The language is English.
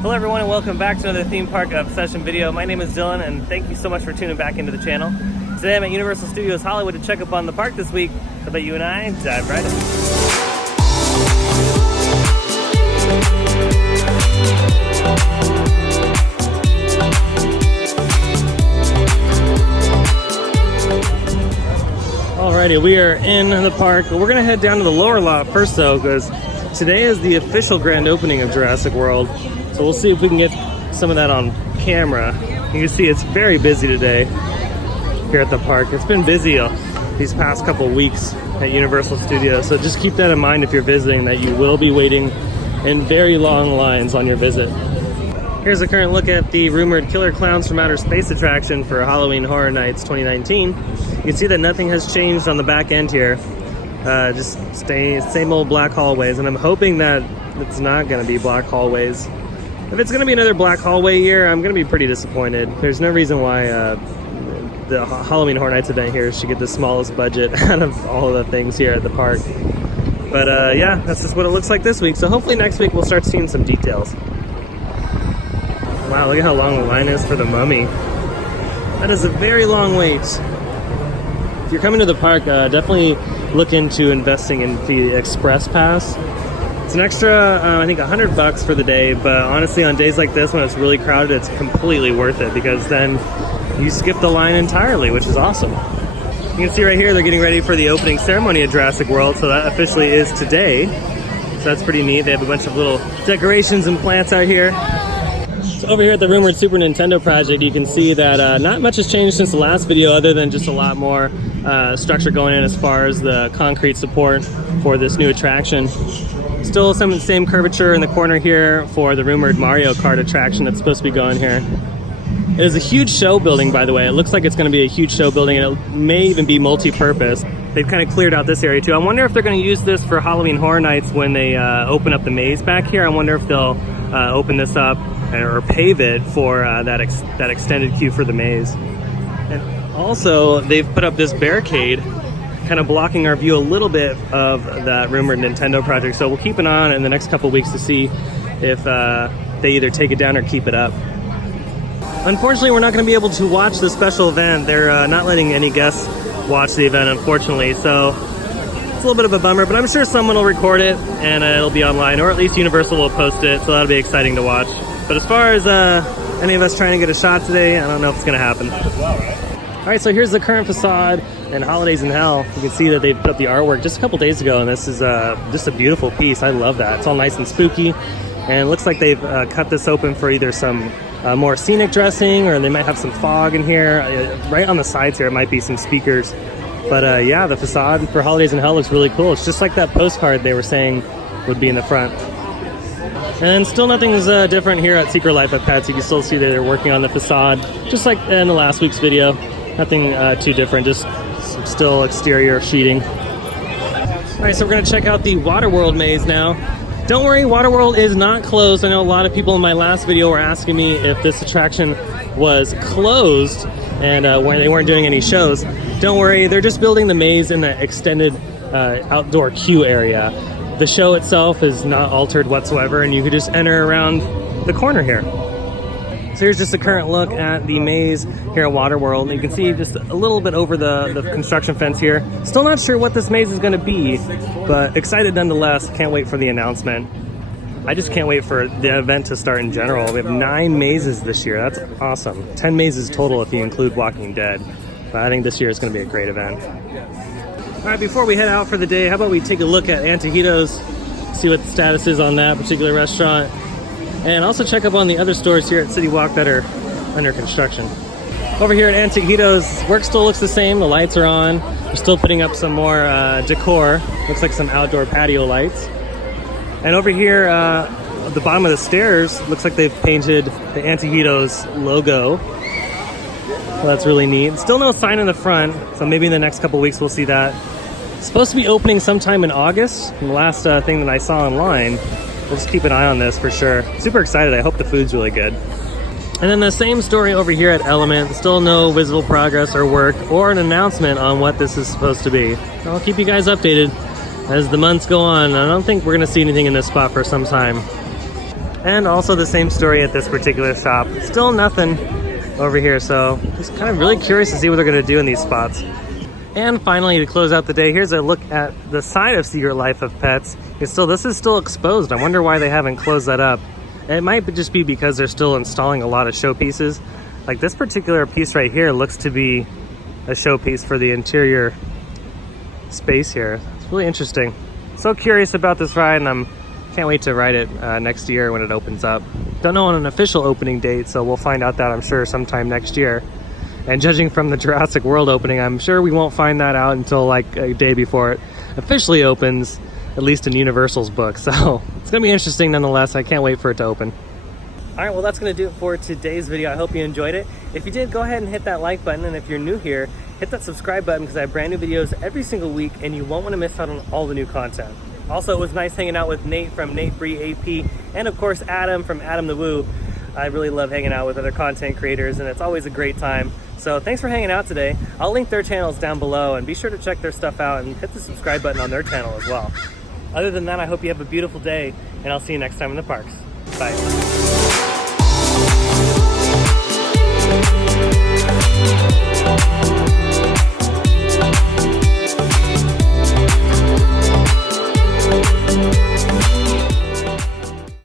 Hello everyone and welcome back to another theme park obsession video. My name is Dylan and thank you so much for tuning back into the channel. Today I'm at Universal Studios Hollywood to check up on the park this week. How about you and I dive right in. Alrighty, we are in the park. We're gonna head down to the lower lot first though, because today is the official grand opening of Jurassic World. So we'll see if we can get some of that on camera. You can see it's very busy today here at the park. It's been busy these past couple weeks at Universal Studios. So just keep that in mind if you're visiting, that you will be waiting in very long lines on your visit. Here's a current look at the rumored Killer Clowns from Outer Space attraction for Halloween Horror Nights 2019. You can see that nothing has changed on the back end here. Just same old black hallways, and I'm hoping that it's not going to be black hallways. If it's going to be another black hallway year, I'm going to be pretty disappointed. There's no reason why the Halloween Horror Nights event here should get the smallest budget out of all of the things here at the park. But yeah, that's just what it looks like this week. So hopefully next week we'll start seeing some details. Wow, look at how long the line is for the Mummy. That is a very long wait. If you're coming to the park, definitely look into investing in the Express Pass. It's an extra, I think $100 for the day, but honestly on days like this when it's really crowded, it's completely worth it because then you skip the line entirely, which is awesome. You can see right here they're getting ready for the opening ceremony of Jurassic World, so that officially is today. So that's pretty neat. They have a bunch of little decorations and plants out here. So over here at the rumored Super Nintendo project, you can see that not much has changed since the last video other than just a lot more structure going in as far as the concrete support for this new attraction. Still some of the same curvature in the corner here for the rumored Mario Kart attraction that's supposed to be going here. It is a huge show building, by the way. It looks like it's going to be a huge show building, and it may even be multi-purpose. They've kind of cleared out this area too. I wonder if they're going to use this for Halloween Horror Nights when they open up the maze back here. I wonder if they'll open this up or pave it for that extended queue for the maze. And also, they've put up this barricade kind of blocking our view a little bit of that rumored Nintendo project. So we'll keep an eye on it in the next couple weeks to see if they either take it down or keep it up. Unfortunately, we're not going to be able to watch the special event. They're not letting any guests watch the event, unfortunately. So it's a little bit of a bummer, but I'm sure someone will record it and it'll be online, or at least Universal will post it. So that'll be exciting to watch. But as far as any of us trying to get a shot today, I don't know if it's going to happen. All right, so here's the current facade and Holidays in Hell. You can see that they put up the artwork just a couple days ago, and this is just a beautiful piece. I love that. It's all nice and spooky, and it looks like they've cut this open for either some more scenic dressing, or they might have some fog in here. Right on the sides here, it might be some speakers. But yeah, the facade for Holidays in Hell looks really cool. It's just like that postcard they were saying would be in the front. And still nothing's different here at Secret Life of Pets. You can still see that they're working on the facade, just like in the last week's video. Nothing too different, just some still exterior sheeting. All right, so we're gonna check out the Waterworld Maze now. Don't worry, Waterworld is not closed. I know a lot of people in my last video were asking me if this attraction was closed and when they weren't doing any shows. Don't worry, they're just building the maze in the extended outdoor queue area. The show itself is not altered whatsoever, and you could just enter around the corner here. So here's just a current look at the maze here at Waterworld. You can see just a little bit over the construction fence here. Still not sure what this maze is going to be, but excited nonetheless. Can't wait for the announcement. I just can't wait for the event to start in general. We have 9 mazes this year. That's awesome. 10 mazes total if you include Walking Dead. But I think this year is going to be a great event. All right, before we head out for the day, how about we take a look at Antojitos, see what the status is on that particular restaurant, and also check up on the other stores here at City Walk that are under construction. Over here at Antojitos, work still looks the same. The lights are on. We're still putting up some more decor. Looks like some outdoor patio lights. And over here at the bottom of the stairs, looks like they've painted the Antojitos logo. So that's really neat. Still no sign in the front, so maybe in the next couple weeks we'll see that. It's supposed to be opening sometime in August. And the last thing that I saw online. We'll just keep an eye on this for sure. Super excited. I hope the food's really good. And then the same story over here at Element. Still no visible progress or work or an announcement on what this is supposed to be. I'll keep you guys updated as the months go on. I don't think we're going to see anything in this spot for some time. And also the same story at this particular shop. Still nothing over here, so just kind of really curious to see what they're gonna do in these spots. And finally, to close out the day, here's a look at the side of Secret Life of Pets. This is still exposed. I wonder why they haven't closed that up. It might just be because they're still installing a lot of showpieces. Like this particular piece right here looks to be a showpiece for the interior space here. It's really interesting. So curious about this ride, and can't wait to ride it next year when it opens up. Don't know on an official opening date, so we'll find out that I'm sure sometime next year. And judging from the Jurassic World opening, I'm sure we won't find that out until like a day before it officially opens, at least in Universal's book. So it's gonna be interesting nonetheless. I can't wait for it to open. All right, well, that's gonna do it for today's video. I hope you enjoyed it. If you did, go ahead and hit that like button. And if you're new here, hit that subscribe button because I have brand new videos every single week and you won't wanna miss out on all the new content. Also, it was nice hanging out with Nate from Nate Bree AP, and of course, Adam from Adam the Woo. I really love hanging out with other content creators and it's always a great time. So thanks for hanging out today. I'll link their channels down below and be sure to check their stuff out and hit the subscribe button on their channel as well. Other than that, I hope you have a beautiful day and I'll see you next time in the parks. Bye.